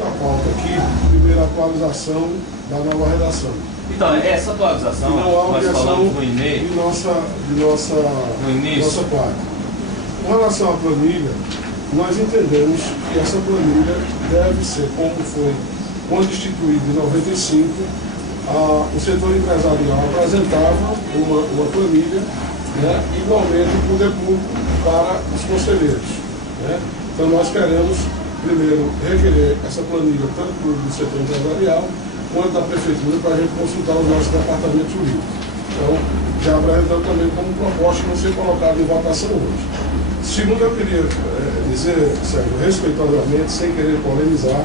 A pauta aqui, primeira atualização da nova redação. Então, essa atualização, nós falamos no e-mail, de nossa parte. Com relação à planilha, nós entendemos que essa planilha deve ser, como foi quando instituído em 95, o setor empresarial apresentava uma planilha, né, igualmente o poder público para os conselheiros. Né? Então nós queremos, primeiro, requerer essa planilha tanto do setor empresarial quanto da prefeitura para a gente consultar os nossos departamentos jurídicos. Então, já apresentando também como proposta não ser colocado em votação hoje. Segundo, eu queria dizer, Sérgio, respeitosamente, sem querer polemizar,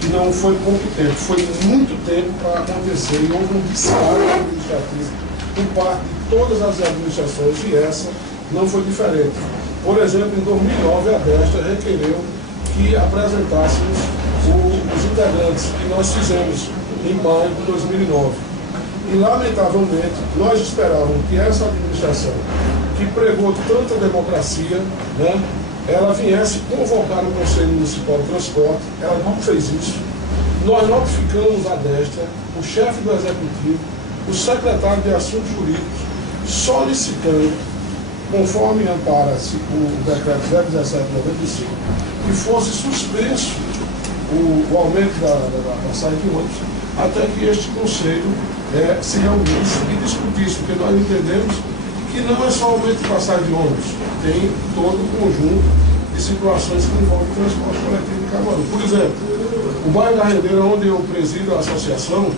que não foi pouco tempo, foi muito tempo para acontecer e houve um descaso administrativo por parte de todas as administrações e essa não foi diferente. Por exemplo, em 2009, a Destra requereu que apresentássemos os integrantes que nós fizemos em maio de 2009. E, lamentavelmente, nós esperávamos que essa administração, que pregou tanta democracia, né, ela viesse convocar o Conselho Municipal de Transporte. Ela não fez isso. Nós notificamos a Destra, o chefe do Executivo, o secretário de Assuntos Jurídicos, solicitando, conforme ampara-se o decreto 017/95, que fosse suspenso o aumento da saída de ônibus, até que este Conselho se reunisse e discutisse, porque nós entendemos que não é só aumento de passagem de ônibus, tem todo um conjunto de situações que envolvem o transporte coletivo de Caruaru. Por exemplo, o bairro da Rendeira, onde eu presido a associação,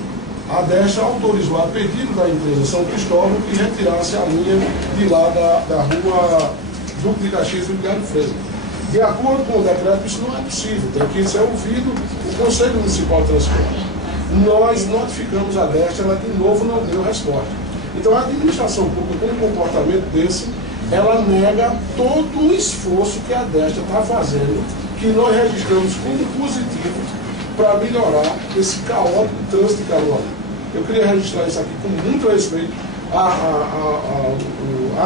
a Destra autorizou, a pedido da empresa São Cristóvão, que retirasse a linha de lá da rua Duque de Caxias e Vigário Freire. De acordo com o decreto, isso não é possível, tem que ser ouvido o Conselho Municipal de Transporte. Nós notificamos a Destra, ela de novo não deu resposta. Então a administração pública, com um comportamento desse, ela nega todo o esforço que a Destra está fazendo, que nós registramos como positivo para melhorar esse caótico trânsito de Caruaru. Eu queria registrar isso aqui com muito respeito à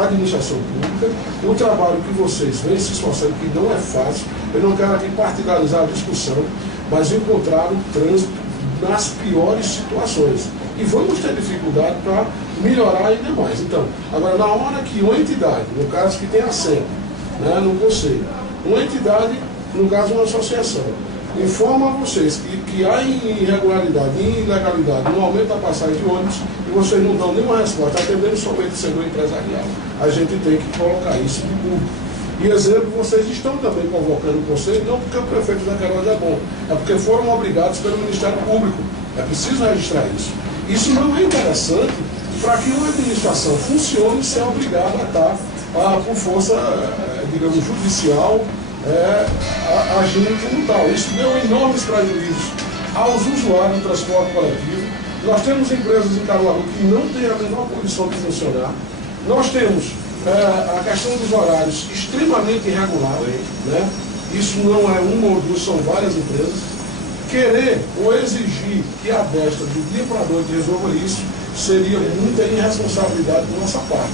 administração pública, o trabalho que vocês vêm se esforçando, que não é fácil. Eu não quero aqui partidarizar a discussão, mas encontrar o trânsito nas piores situações. E vamos ter dificuldade para melhorar ainda mais. Então, agora, na hora que uma entidade, no caso que tem assento, né, no conselho, uma entidade, no caso uma associação, informa a vocês que há irregularidade e ilegalidade no aumento da passagem de ônibus e vocês não dão nenhuma resposta, atendendo somente o setor empresarial, a gente tem que colocar isso de público. E exemplo, vocês estão também convocando o conselho, não porque o prefeito da Queiroz é bom, é porque foram obrigados pelo Ministério Público. É preciso registrar isso. Isso não é interessante para que uma administração funcione sem obrigada a estar por força, digamos, judicial, agindo como tal. Isso deu enormes prejuízos aos usuários do transporte coletivo. Nós temos empresas em Caruaru que não têm a menor condição de funcionar. Nós temos a questão dos horários extremamente irregular, né? Isso não é uma ou duas, são várias empresas. Querer ou exigir que a Destra, do dia para a noite, resolva isso, seria muita irresponsabilidade da nossa parte.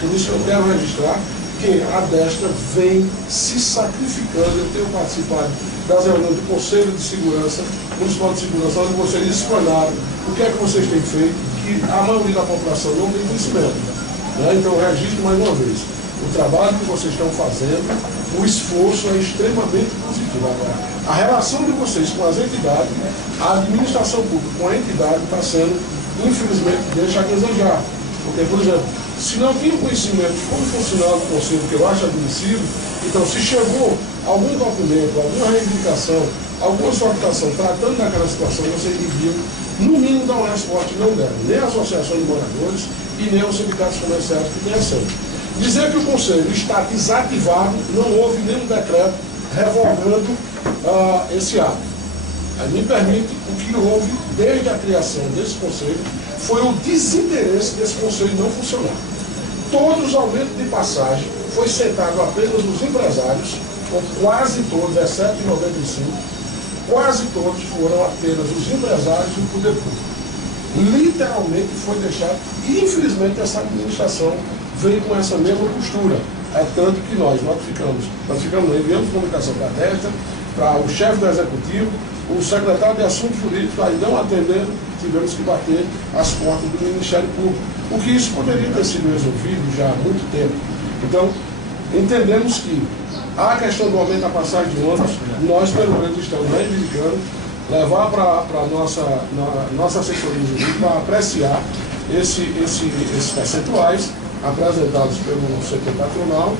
Por isso eu quero registrar que a Destra vem se sacrificando. Eu tenho participado das reuniões do Conselho de Segurança, Municipal de Segurança, onde vocês explanaram o que é que vocês têm feito, que a maioria da população não tem conhecimento. Então, eu registro mais uma vez, o trabalho que vocês estão fazendo, o esforço é extremamente positivo. Agora, a relação de vocês com as entidades, a administração pública com a entidade está sendo, infelizmente, deixa a desejar. Porque, por exemplo, se não tinha conhecimento de como funcionava o conselho, que eu acho admissível, então se chegou algum documento, alguma reivindicação, alguma solicitação tratando daquela situação, vocês deviam, no mínimo, dar uma resposta e não deram. Nem a Associação de Moradores e nem os sindicatos comerciais que têm ação. Dizer que o Conselho está desativado, não houve nenhum decreto revogando esse ato. Me permite, o que houve desde a criação desse Conselho foi o desinteresse desse Conselho não funcionar. Todos os aumentos de passagem foi sentado apenas os empresários, quase todos, exceto em 95, quase todos foram apenas os empresários e o poder público. Literalmente foi deixado, e infelizmente essa administração veio com essa mesma postura. É tanto que nós notificamos, enviamos comunicação para a Destra, para o chefe do executivo, o secretário de Assuntos Jurídicos, aí não atendendo, tivemos que bater as portas do Ministério Público. O que isso poderia ter sido resolvido já há muito tempo. Então, entendemos que a questão do aumento da passagem de ônibus, nós pelo menos estamos reivindicando, levar para a nossa assessoria jurídica para apreciar esses percentuais apresentados pelo setor patronal,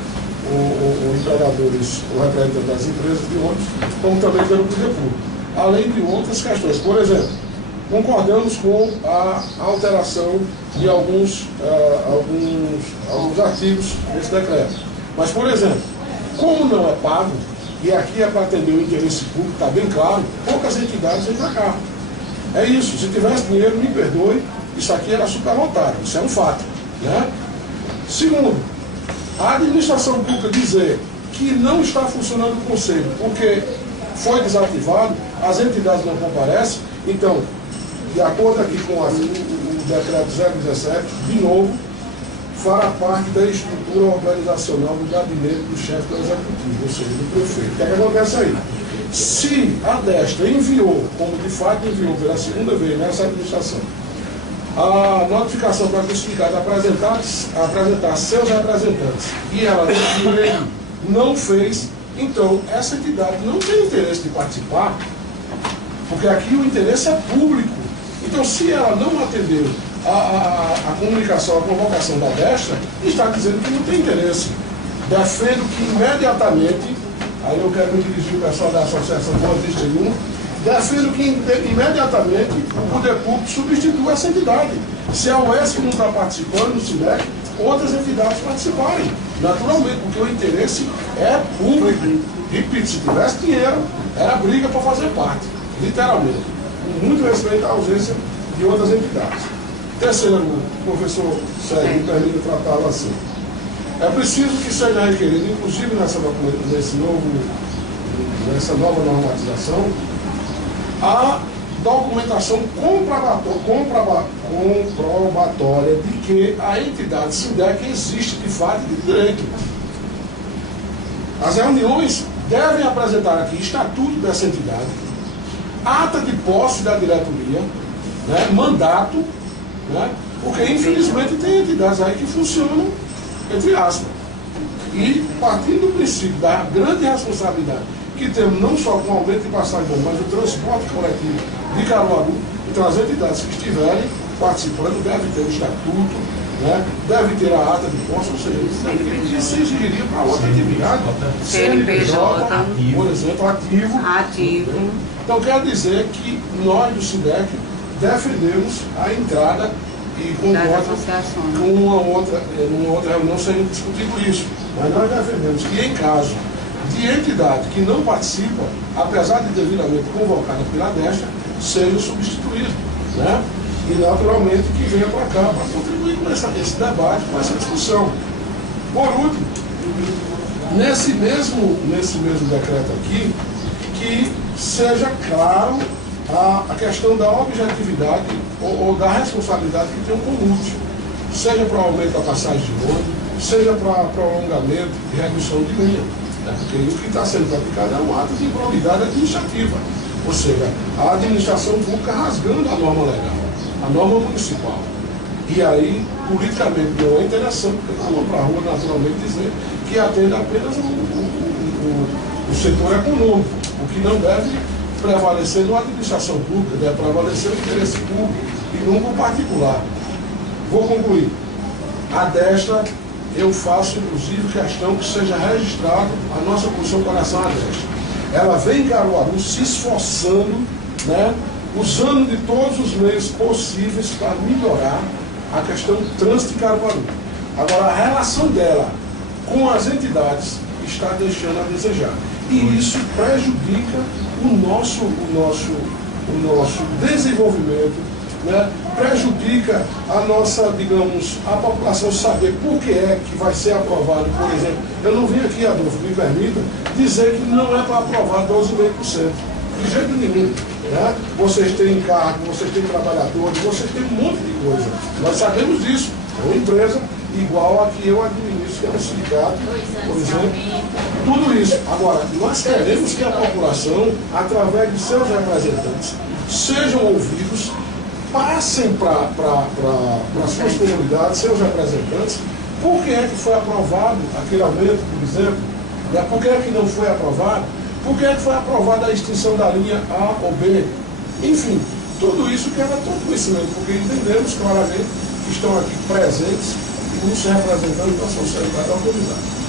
os empregadores, o representante das empresas de ônibus, como também pelo poder público. Além de outras questões. Por exemplo, concordamos com a alteração de alguns artigos desse decreto. Mas, por exemplo, como não é pago, e aqui é para atender o interesse público, está bem claro, poucas entidades vêm para cá. É isso, se tivesse dinheiro, me perdoe, isso aqui era superlotado, isso é um fato. Né? Segundo, a administração pública dizer que não está funcionando o conselho porque foi desativado, as entidades não comparecem, então, de acordo aqui com o decreto 017, de novo, fará parte da estrutura organizacional do gabinete do chefe do executivo, ou seja, do prefeito. O que é que acontece aí? Se a Destra enviou, como de fato enviou pela segunda vez nessa administração, a notificação para a justificada apresentar seus representantes e ela não fez, então essa entidade não tem interesse de participar, porque aqui o interesse é público. Então, se ela não atendeu a comunicação, a convocação da Destra, está dizendo que não tem interesse. Defendo que imediatamente, aí eu quero me dirigir ao pessoal da Associação Boa Vista e Uno, defendo que imediatamente o poder público substitua essa entidade. Se a UESC não está participando no SINDEC, outras entidades participarem, naturalmente, porque o interesse é público. Repito, se tivesse dinheiro, era briga para fazer parte, literalmente. Com muito respeito à ausência de outras entidades. Terceiro, o professor Sérgio me permite tratá-lo assim. É preciso que seja requerido, inclusive nessa nova normatização, a documentação comprobatória de que a entidade SINDEC existe de fato e de direito. As reuniões devem apresentar aqui estatuto dessa entidade, ata de posse da diretoria, né, mandato, né, porque infelizmente tem entidades aí que funcionam, entre aspas. E partindo do princípio da grande responsabilidade que temos não só com o aumento de passagem, mas o transporte coletivo de Caruaru, então as entidades que estiverem participando devem ter o estatuto, né, deve ter a ata de posse, ou seja, isso se exigiria para outra atividade, CNPJ, por exemplo, ativo. Então quer dizer que nós do SINDEC defendemos a entrada e concordo com numa outra reunião sendo discutido isso, mas nós defendemos que em caso de entidade que não participa, apesar de devidamente convocada pela Destra, seja substituído, né? E naturalmente que venha para cá para contribuir com esse debate, com essa discussão. Por último, nesse mesmo decreto aqui, que seja claro a questão da objetividade ou da responsabilidade que tem o comute, seja para o aumento da passagem de ônibus, seja para prolongamento e redução de linha. Porque o que está sendo praticado é um ato de improbidade administrativa, ou seja, a administração pública rasgando a norma legal, a norma municipal. E aí, politicamente, não é interessante, porque não vão para a rua naturalmente dizer que atende apenas o setor econômico, o que não deve prevalecer na administração pública, deve prevalecer o interesse público e nunca o particular. Vou concluir. A Destra, eu faço inclusive questão que seja registrado a nossa posição com relação à Destra. Ela vem em Caruaru se esforçando, né, usando de todos os meios possíveis para melhorar a questão do trânsito de Caruaru. Agora, a relação dela com as entidades está deixando a desejar. E isso prejudica o nosso desenvolvimento, né? Prejudica a nossa, digamos, a população saber por que é que vai ser aprovado, por exemplo. Eu não vim aqui, Adolfo, me permita, dizer que não é para aprovar 12,5%. De jeito nenhum. Né? Vocês têm cargo, vocês têm trabalhadores, vocês têm um monte de coisa. Nós sabemos disso. É uma empresa igual a que eu administro, que é um sindicato, por exemplo. tudo isso. Agora, nós queremos que a população, através de seus representantes, sejam ouvidos, passem para as suas comunidades, seus representantes, por que é que foi aprovado aquele aumento, por exemplo, né? Por que é que não foi aprovado, por que é que foi aprovada a extinção da linha A ou B, enfim, tudo isso que era todo conhecimento, porque entendemos claramente que estão aqui presentes e nos representando da sociedade autorizada.